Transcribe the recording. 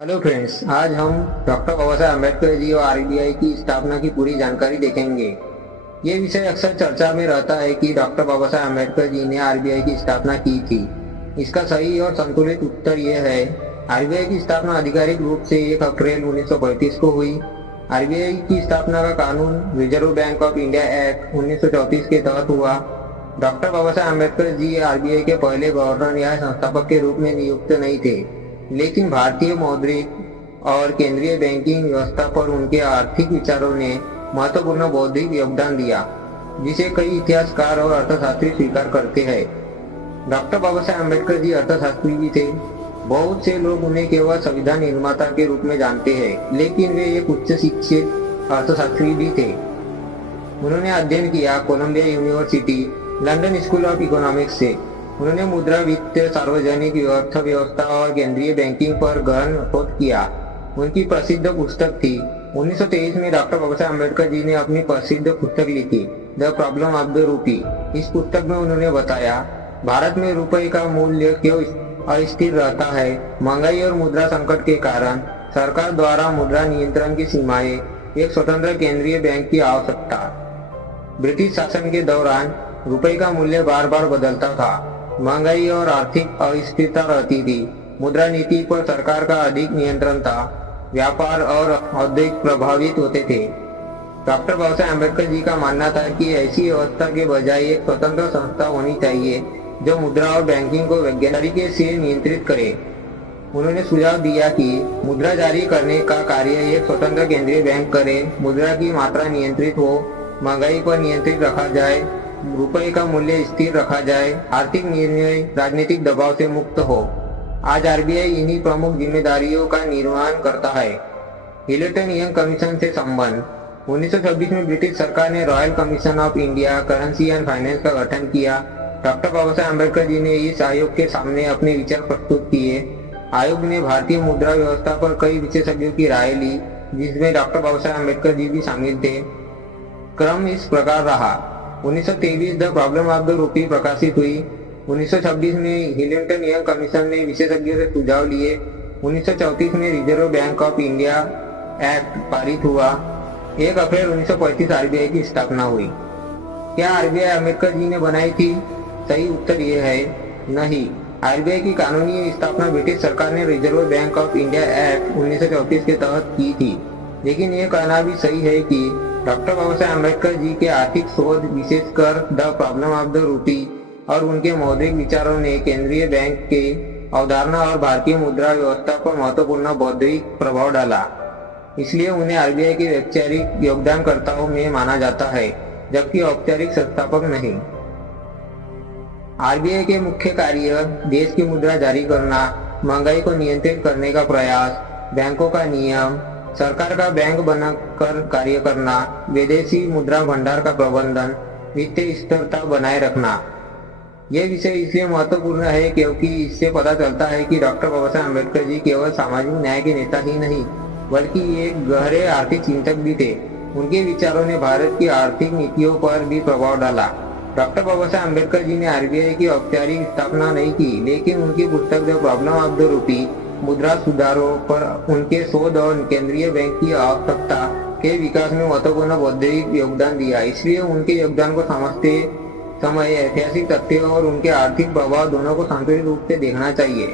Hello friends, आज हम doctor Baba Saheb Ambedkar ji और आरबीआई की स्थापना की पूरी जानकारी देखेंगे। ये विषय अक्सर चर्चा में रहता है कि डॉक्टर बाबा साहेब अम्बेडकर जी ने आरबीआई की स्थापना की थी। इसका सही और संतुलित उत्तर यह है, आरबीआई की स्थापना आधिकारिक रूप से 1 अप्रैल 1935 को हुई। आरबीआई की स्थापना का कानून reserve bank of India act 1934 के तहत हुआ। डॉक्टर बाबा साहेब अम्बेडकर जी आरबीआई के पहले गवर्नर या संस्थापक के रूप में नियुक्त नहीं थे, लेकिन भारतीय मौद्रिक और केंद्रीय बैंकिंग व्यवस्था पर उनके आर्थिक विचारों ने महत्वपूर्ण बौद्धिक योगदान दिया, जिसे कई इतिहासकार और अर्थशास्त्री स्वीकार करते हैं। डॉक्टर बाबा साहेब अम्बेडकर जी अर्थशास्त्री भी थे। बहुत से लोग उन्हें केवल संविधान निर्माता के रूप में जानते हैं, लेकिन वे एक उच्च शिक्षित अर्थशास्त्री भी थे। उन्होंने अध्ययन किया Columbia University, London School of Economics से। उन्होंने मुद्रा, वित्त, सार्वजनिक अर्थव्यवस्था और केंद्रीय बैंकिंग पर गहन शोध किया। उनकी प्रसिद्ध पुस्तक थी 1923 में डॉक्टर बाबा साहेब अम्बेडकर जी ने अपनी प्रसिद्ध पुस्तक लिखी, the problem of the rupee. इस पुस्तक में उन्होंने बताया, भारत में रुपये का मूल्य क्यों अस्थिर रहता है। महंगाई और मुद्रा संकट के कारण सरकार द्वारा मुद्रा नियंत्रण की सीमाएं, एक स्वतंत्र केंद्रीय बैंक की आवश्यकता। ब्रिटिश शासन के दौरान रुपये का मूल्य बार बार बदलता था, महंगाई और आर्थिक अस्थिरता रहती थी। मुद्रा नीति पर सरकार का अधिक नियंत्रण था, व्यापार और औद्योगिक प्रभावित होते थे। डॉक्टर बाबा साहेब अम्बेडकर जी का मानना था कि ऐसी व्यवस्था के बजाय एक स्वतंत्र संस्था होनी चाहिए जो मुद्रा और बैंकिंग को वैज्ञानिक तरीके से नियंत्रित करे। उन्होंने सुझाव दिया कि मुद्रा जारी करने का कार्य एक स्वतंत्र केंद्रीय बैंक करे, मुद्रा की मात्रा नियंत्रित हो, महंगाई पर नियंत्रित रखा जाए, रुपये का मूल्य स्थिर रखा जाए, आर्थिक निर्णय राजनीतिक दबाव से मुक्त हो। आज आरबीआई इन्हीं प्रमुख जिम्मेदारियों का निर्वहन करता है। हिल्टन यंग कमीशन से संबंध। 1926 में ब्रिटिश सरकार ने royal commission of India currency and finance का गठन किया। डॉक्टर बाबा साहेब अम्बेडकर जी ने इस आयोग के सामने अपने विचार प्रस्तुत किए। आयोग ने भारतीय मुद्रा व्यवस्था पर कई विशेषज्ञों की राय ली, जिसमें डॉक्टर बाबा साहेब अम्बेडकर जी भी शामिल थे। क्रम इस प्रकार रहा। 1923 the problem of the rupee प्रकाशित हुई। 1926 में हिल्टन यंग कमीशन ने विशेषज्ञों से सुझाव लिए। 1934 में reserve bank of India act पारित हुआ। 1 अप्रैल 1935 आरबीआई की स्थापना हुई। क्या आरबीआई अम्बेडकर जी ने बनाई थी? सही उत्तर यह है, नहीं। आरबीआई की कानूनी स्थापना ब्रिटिश सरकार ने reserve bank of India act 1934 के तहत की थी। लेकिन यह कहना भी सही है कि डॉक्टर बाबा साहेब अम्बेडकर जी के आर्थिक शोध, विशेषकर the problem of the rupee और उनके मौद्रिक विचारों ने केंद्रीय बैंक के अवधारणा और भारतीय मुद्रा व्यवस्था पर महत्वपूर्ण बौद्धिक प्रभाव डाला। इसलिए उन्हें आरबीआई के वैचारिक योगदानकर्ताओं में माना जाता है, जबकि औपचारिक संस्थापक नहीं। आरबीआई के मुख्य कार्य देश की मुद्रा जारी करना, महंगाई को नियंत्रित करने का प्रयास, बैंकों का नियम, सरकार का बैंक बनकर कार्य करना, विदेशी मुद्रा भंडार का प्रबंधन, वित्तीय स्थिरता बनाए रखना। यह विषय इसलिए महत्वपूर्ण है क्योंकि इससे पता चलता है कि डॉक्टर बाबा साहेब अम्बेडकर जी केवल सामाजिक न्याय के नेता ही नहीं, बल्कि एक गहरे आर्थिक चिंतक भी थे। उनके विचारों ने भारत की आर्थिक नीतियों पर भी प्रभाव डाला। डॉक्टर बाबा साहेब अम्बेडकर जी ने आरबीआई की औपचारिक स्थापना नहीं की, लेकिन उनकी पुस्तक the problem of the rupee, मुद्रा सुधारों पर उनके शोध और केंद्रीय बैंक की आवश्यकता के विकास में महत्वपूर्ण बौद्धिक योगदान दिया। इसलिए उनके योगदान को समझते समय ऐतिहासिक तथ्यों और उनके आर्थिक प्रभाव दोनों को संतुलित रूप से देखना चाहिए।